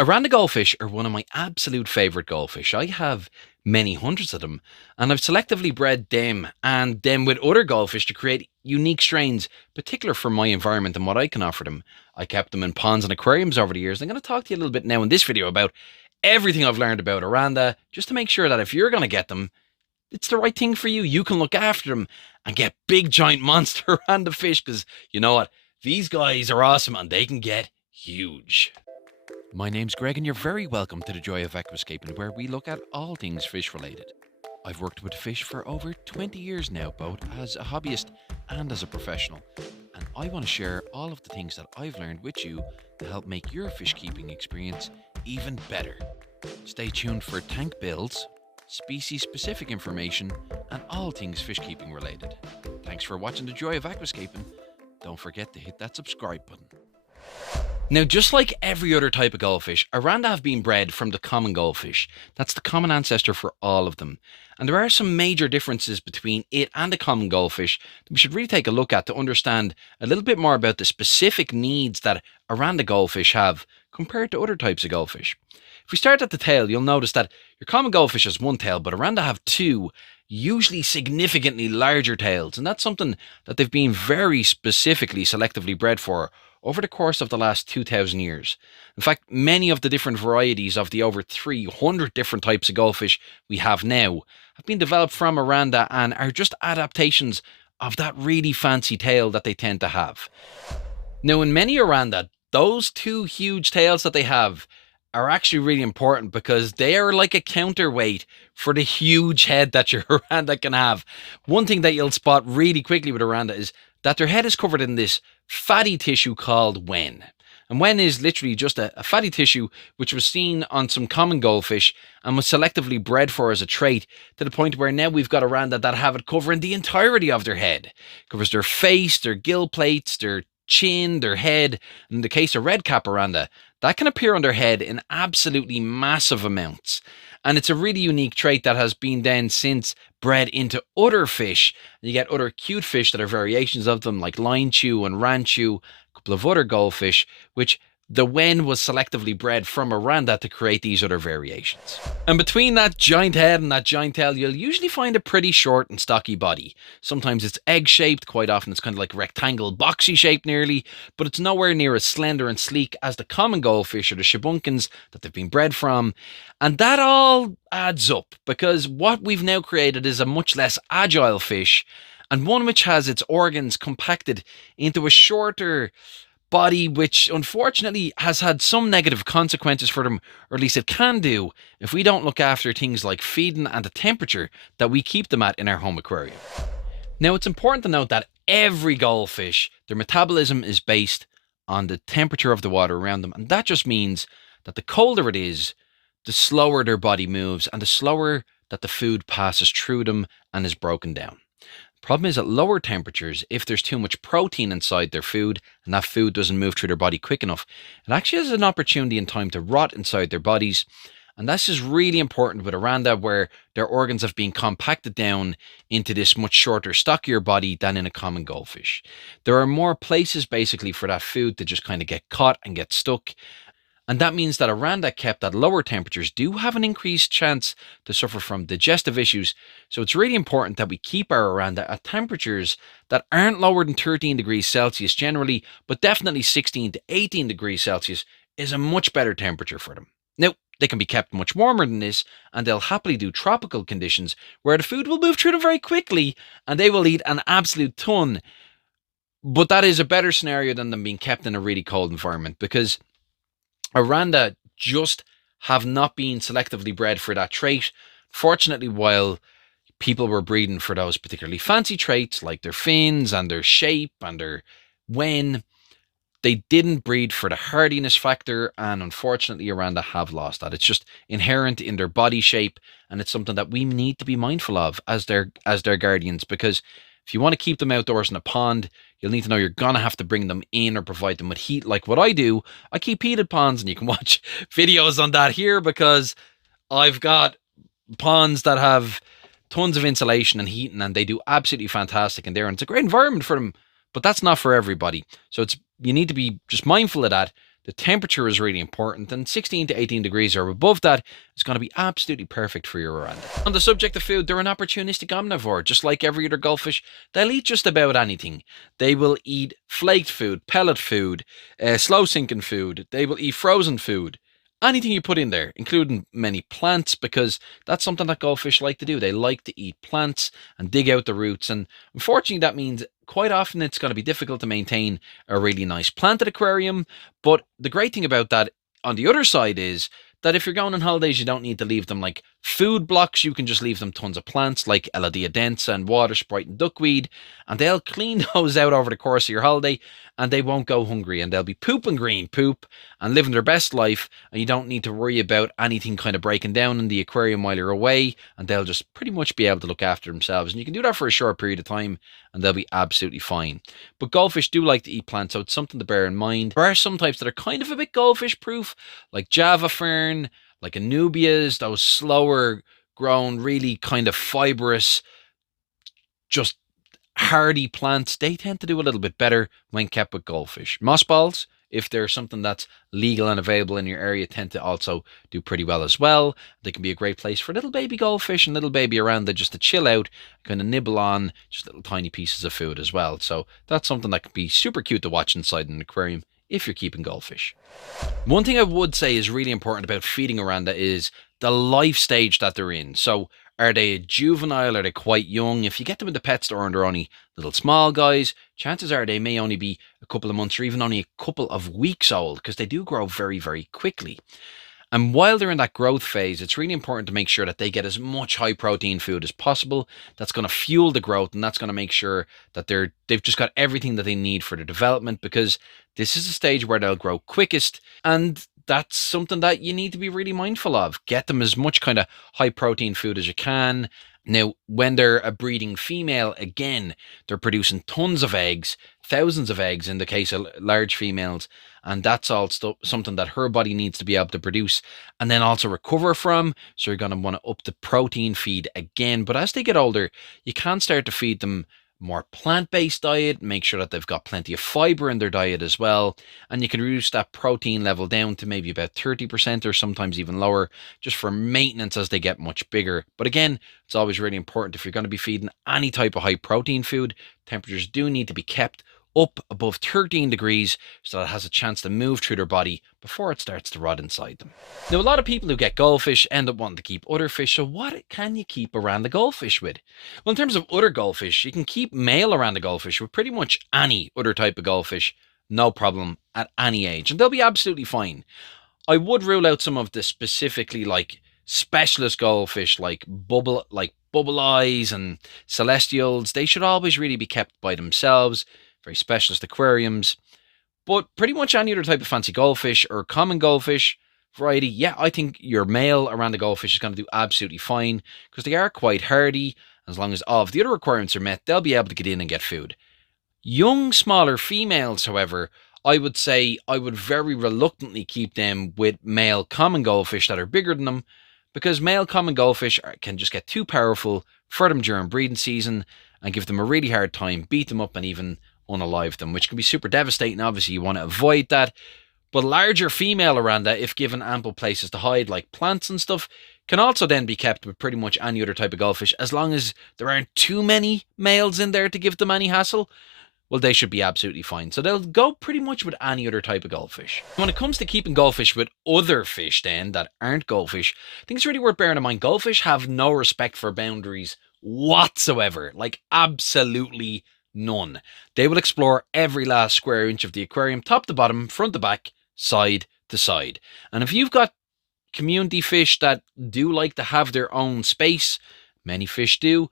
Oranda goldfish are one of my absolute favourite goldfish. I have many hundreds of them, and I've selectively bred them and them with other goldfish to create unique strains, particular for my environment and what I can offer them. I kept them in ponds and aquariums over the years. I'm going to talk to you a little bit now in this video about everything I've learned about Oranda, just to make sure that if you're going to get them, it's the right thing for you. You can look after them and get big giant monster Oranda fish, because you know what? These guys are awesome and they can get huge. My name's Greg, and you're very welcome to the Joy of Aquascaping, where we look at all things fish related. I've worked with fish for over 20 years now, both as a hobbyist and as a professional, and I want to share all of the things that I've learned with you to help make your fish keeping experience even better. Stay tuned for tank builds, species specific information, and all things fish keeping related. Thanks for watching the Joy of Aquascaping. Don't forget to hit that subscribe button. Now, just like every other type of goldfish, Oranda have been bred from the common goldfish. That's the common ancestor for all of them. And there are some major differences between it and the common goldfish that we should really take a look at to understand a little bit more about the specific needs that Oranda goldfish have compared to other types of goldfish. If we start at the tail, you'll notice that your common goldfish has one tail, but Oranda have two, usually significantly larger tails. And that's something that they've been very specifically selectively bred for over the course of the last 2,000 years. In fact, many of the different varieties of the over 300 different types of goldfish we have now have been developed from Oranda and are just adaptations of that really fancy tail that they tend to have. Now, in many Oranda, those two huge tails that they have are actually really important because they are like a counterweight for the huge head that your Oranda can have. One thing that you'll spot really quickly with Oranda is that their head is covered in this fatty tissue called wen. And wen is literally just a fatty tissue which was seen on some common goldfish and was selectively bred for as a trait, to the point where now we've got Oranda that have it covering the entirety of their head. It covers their face, their gill plates, their chin, their head. And in the case of red cap Oranda, that can appear on their head in absolutely massive amounts. And it's a really unique trait that has been then since bred into other fish. You get other cute fish that are variations of them, like line chew and ranchu, a couple of other goldfish, which the wen was selectively bred from Oranda to create these other variations. And between that giant head and that giant tail, you'll usually find a pretty short and stocky body. Sometimes it's egg-shaped, quite often it's kind of like a rectangle, boxy shape nearly, but it's nowhere near as slender and sleek as the common goldfish or the shibunkins that they've been bred from. And that all adds up, because what we've now created is a much less agile fish, and one which has its organs compacted into a shorter body, which unfortunately has had some negative consequences for them, or at least it can do, if we don't look after things like feeding and the temperature that we keep them at in our home aquarium. Now, it's important to note that every goldfish, their metabolism is based on the temperature of the water around them, and that just means that the colder it is, the slower their body moves and the slower that the food passes through them and is broken down. Problem is, at lower temperatures, if there's too much protein inside their food and that food doesn't move through their body quick enough, it actually has an opportunity in time to rot inside their bodies. And this is really important with Oranda, where their organs have been compacted down into this much shorter, stockier body than in a common goldfish. There are more places basically for that food to just kind of get caught and get stuck. And that means that Oranda kept at lower temperatures do have an increased chance to suffer from digestive issues. So it's really important that we keep our Oranda at temperatures that aren't lower than 13 degrees Celsius generally, but definitely 16 to 18 degrees Celsius is a much better temperature for them. Now, they can be kept much warmer than this, and they'll happily do tropical conditions where the food will move through them very quickly and they will eat an absolute ton. But that is a better scenario than them being kept in a really cold environment, because Oranda just have not been selectively bred for that trait. Fortunately, while people were breeding for those particularly fancy traits like their fins and their shape and their wen, they didn't breed for the hardiness factor, and unfortunately Oranda have lost that. It's just inherent in their body shape, and it's something that we need to be mindful of as their guardians, because if you want to keep them outdoors in a pond, you'll need to know you're going to have to bring them in or provide them with heat. Like what I do, I keep heated ponds, and you can watch videos on that here, because I've got ponds that have tons of insulation and heating, and they do absolutely fantastic in there, and it's a great environment for them, but that's not for everybody. So you need to be just mindful of that. The temperature is really important, and 16 to 18 degrees or above that is going to be absolutely perfect for your oranda. On the subject of food, they're an opportunistic omnivore. Just like every other goldfish, they'll eat just about anything. They will eat flaked food, pellet food, slow sinking food. They will eat frozen food. Anything you put in there, including many plants, because that's something that goldfish like to do. They like to eat plants and dig out the roots. And unfortunately, that means quite often it's going to be difficult to maintain a really nice planted aquarium. But the great thing about that on the other side is that if you're going on holidays, you don't need to leave them like food blocks. You can just leave them tons of plants like Eladia densa and water sprite and duckweed, and they'll clean those out over the course of your holiday, and they won't go hungry, and they'll be pooping green poop and living their best life, and you don't need to worry about anything kind of breaking down in the aquarium while you're away, and they'll just pretty much be able to look after themselves. And you can do that for a short period of time, and they'll be absolutely fine. But goldfish do like to eat plants, so it's something to bear in mind. There are some types that are kind of a bit goldfish proof, like Java fern, like Anubias, those slower grown, really kind of fibrous, just hardy plants. They tend to do a little bit better when kept with goldfish. Mossballs, if they're something that's legal and available in your area, tend to also do pretty well as well. They can be a great place for little baby goldfish and little baby oranda just to chill out, kind of nibble on just little tiny pieces of food as well. So that's something that can be super cute to watch inside an aquarium if you're keeping goldfish. One thing I would say is really important about feeding oranda is the life stage that they're in. So are they a juvenile? Are they quite young? If you get them in the pet store and they're only little small guys, chances are they may only be a couple of months or even only a couple of weeks old, because they do grow very, very quickly. And while they're in that growth phase, it's really important to make sure that they get as much high protein food as possible. That's going to fuel the growth, and that's going to make sure that they've just got everything that they need for their development, because this is the stage where they'll grow quickest, and that's something that you need to be really mindful of. Get them as much kind of high protein food as you can. Now, when they're a breeding female, again, they're producing tons of eggs, thousands of eggs in the case of large females, and that's also something that her body needs to be able to produce and then also recover from. So you're going to want to up the protein feed again. But as they get older, you can start to feed them more plant-based diet, make sure that they've got plenty of fiber in their diet as well, and you can reduce that protein level down to maybe about 30% or sometimes even lower, just for maintenance as they get much bigger. But again, it's always really important, if you're going to be feeding any type of high protein food, temperatures do need to be kept up above 13 degrees so that it has a chance to move through their body before it starts to rot inside them. Now, a lot of people who get goldfish end up wanting to keep other fish, so what can you keep Oranda goldfish with? Well, in terms of other goldfish, you can keep male Oranda goldfish with pretty much any other type of goldfish, no problem, at any age, and they'll be absolutely fine. I would rule out some of the specifically like specialist goldfish like bubble eyes and celestials. They should always really be kept by themselves, very specialist aquariums. But pretty much any other type of fancy goldfish or common goldfish variety, yeah, I think your male Oranda goldfish is going to do absolutely fine, because they are quite hardy. As long as all of the other requirements are met, they'll be able to get in and get food. Young, smaller females, however, I would say I would very reluctantly keep them with male common goldfish that are bigger than them, because male common goldfish can just get too powerful for them during breeding season and give them a really hard time, beat them up and even unalive them, which can be super devastating. Obviously, you want to avoid that. But larger female Oranda, if given ample places to hide, like plants and stuff, can also then be kept with pretty much any other type of goldfish, as long as there aren't too many males in there to give them any hassle. Well, they should be absolutely fine. So they'll go pretty much with any other type of goldfish. When it comes to keeping goldfish with other fish then that aren't goldfish, I think it's really worth bearing in mind goldfish have no respect for boundaries whatsoever. Like, absolutely none. They will explore every last square inch of the aquarium, top to bottom, front to back, side to side. And if you've got community fish that do like to have their own space, many fish do,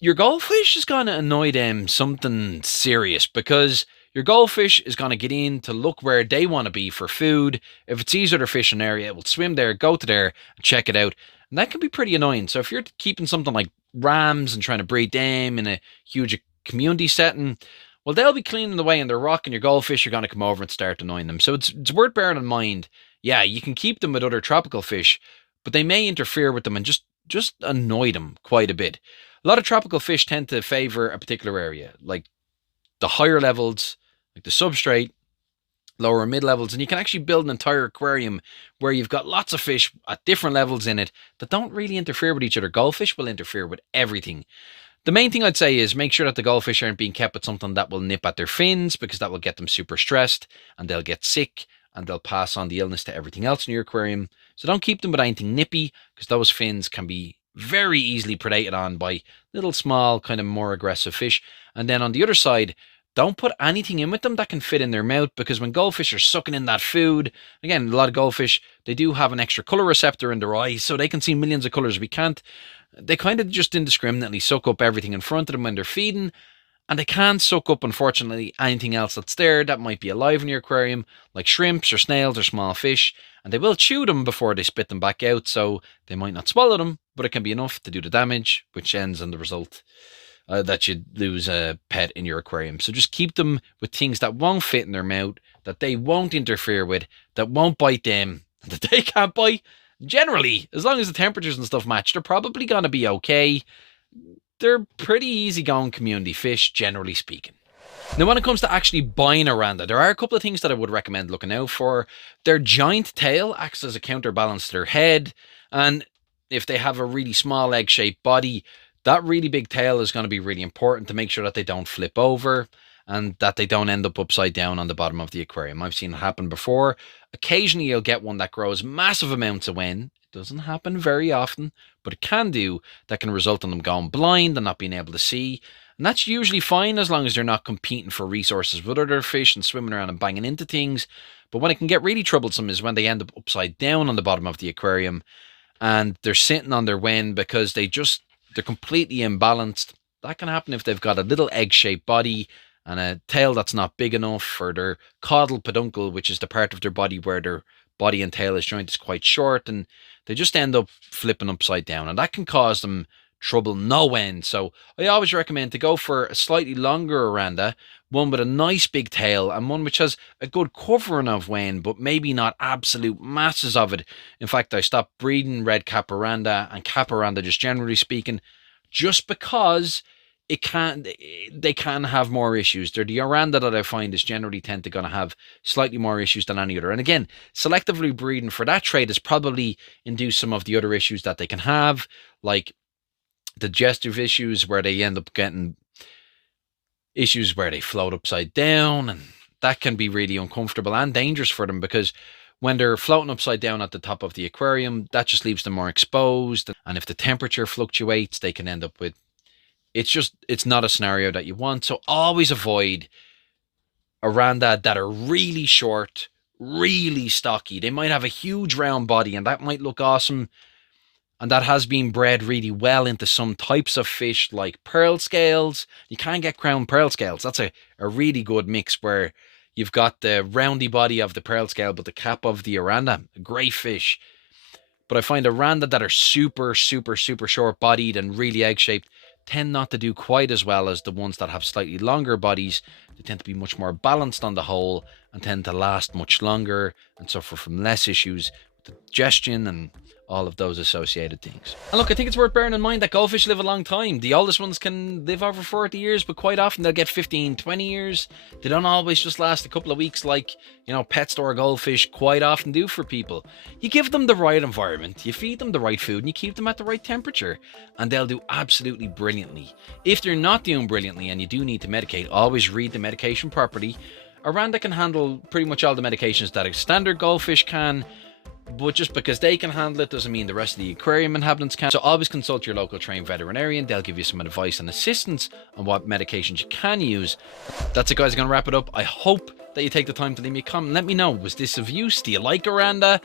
your goldfish is going to annoy them something serious, because your goldfish is going to get in to look where they want to be for food. If it sees other fish in an area, it will swim there, go to there, and check it out. And that can be pretty annoying. So if you're keeping something like rams and trying to breed them in a huge community setting, well, they'll be cleaning away in their rock, and your goldfish are going to come over and start annoying them. So it's worth bearing in mind. Yeah, you can keep them with other tropical fish, but they may interfere with them and just annoy them quite a bit. A lot of tropical fish tend to favor a particular area, like the higher levels, like the substrate, lower mid levels, and you can actually build an entire aquarium where you've got lots of fish at different levels in it that don't really interfere with each other. Goldfish will interfere with everything. The main thing I'd say is make sure that the goldfish aren't being kept with something that will nip at their fins, because that will get them super stressed and they'll get sick and they'll pass on the illness to everything else in your aquarium. So don't keep them with anything nippy, because those fins can be very easily predated on by little small kind of more aggressive fish. And then on the other side, don't put anything in with them that can fit in their mouth, because when goldfish are sucking in that food, again, a lot of goldfish, they do have an extra color receptor in their eyes, so they can see millions of colors. We can't. They kind of just indiscriminately suck up everything in front of them when they're feeding, and they can't suck up, unfortunately, anything else that's there that might be alive in your aquarium, like shrimps or snails or small fish, and they will chew them before they spit them back out, so they might not swallow them, but it can be enough to do the damage, which ends in the result that you lose a pet in your aquarium. So just keep them with things that won't fit in their mouth, that they won't interfere with, that won't bite them, that they can't bite. Generally, as long as the temperatures and stuff match, they're probably going to be okay. They're pretty easygoing community fish, generally speaking. Now, when it comes to actually buying Oranda, there are a couple of things that I would recommend looking out for. Their giant tail acts as a counterbalance to their head, and if they have a really small egg-shaped body, that really big tail is going to be really important to make sure that they don't flip over and that they don't end up upside down on the bottom of the aquarium. I've seen it happen before. Occasionally you'll get one that grows massive amounts of wen. It doesn't happen very often, but it can do. That can result in them going blind and not being able to see. And that's usually fine as long as they're not competing for resources with other fish and swimming around and banging into things. But when it can get really troublesome is when they end up upside down on the bottom of the aquarium and they're sitting on their wen because they're completely imbalanced. That can happen if they've got a little egg-shaped body and a tail that's not big enough, or their caudal peduncle, which is the part of their body where their body and tail is joined, is quite short, and they just end up flipping upside down, and that can cause them trouble no end. So I always recommend to go for a slightly longer Oranda, one with a nice big tail and one which has a good covering of wen, but maybe not absolute masses of it. In fact, I stopped breeding red cap Oranda and cap Oranda, just generally speaking, just because they can have more issues. They're the Oranda that I find is generally tend to going to have slightly more issues than any other. And again, selectively breeding for that trait has probably induced some of the other issues that they can have, like digestive issues where they end up getting issues where they float upside down, and that can be really uncomfortable and dangerous for them, because when they're floating upside down at the top of the aquarium, that just leaves them more exposed, and if the temperature fluctuates, they can end up with it's not a scenario that you want. So always avoid Oranda that are really short, really stocky. They might have a huge round body and that might look awesome, and that has been bred really well into some types of fish like pearl scales. You can get crown pearl scales. That's a really good mix where you've got the roundy body of the pearl scale but the cap of the Oranda. A great fish. But I find Oranda that are super, super, super short bodied and really egg shaped tend not to do quite as well as the ones that have slightly longer bodies. They tend to be much more balanced on the whole and tend to last much longer and suffer from less issues with digestion and all of those associated things. And look, I think it's worth bearing in mind that goldfish live a long time. The oldest ones can live over 40 years, but quite often they'll get 15, 20 years. They don't always just last a couple of weeks like, pet store goldfish quite often do for people. You give them the right environment, you feed them the right food, and you keep them at the right temperature, and they'll do absolutely brilliantly. If they're not doing brilliantly and you do need to medicate, always read the medication properly. Oranda can handle pretty much all the medications that a standard goldfish can, but just because they can handle it doesn't mean the rest of the aquarium inhabitants can. So always consult your local trained veterinarian. They'll give you some advice and assistance on what medications you can use. That's it, guys. I'm going to wrap it up. I hope that you take the time to leave me a comment. Let me know, was this of use? Do you like Oranda?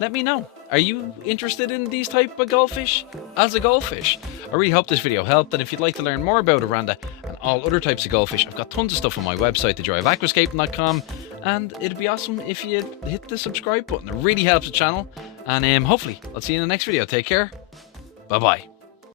Let me know. Are you interested in these type of goldfish as a goldfish? I really hope this video helped, and if you'd like to learn more about Oranda and all other types of goldfish, I've got tons of stuff on my website, thejoyofaquascaping.com, and it'd be awesome if you hit the subscribe button. It really helps the channel, and hopefully I'll see you in the next video. Take care. Bye bye.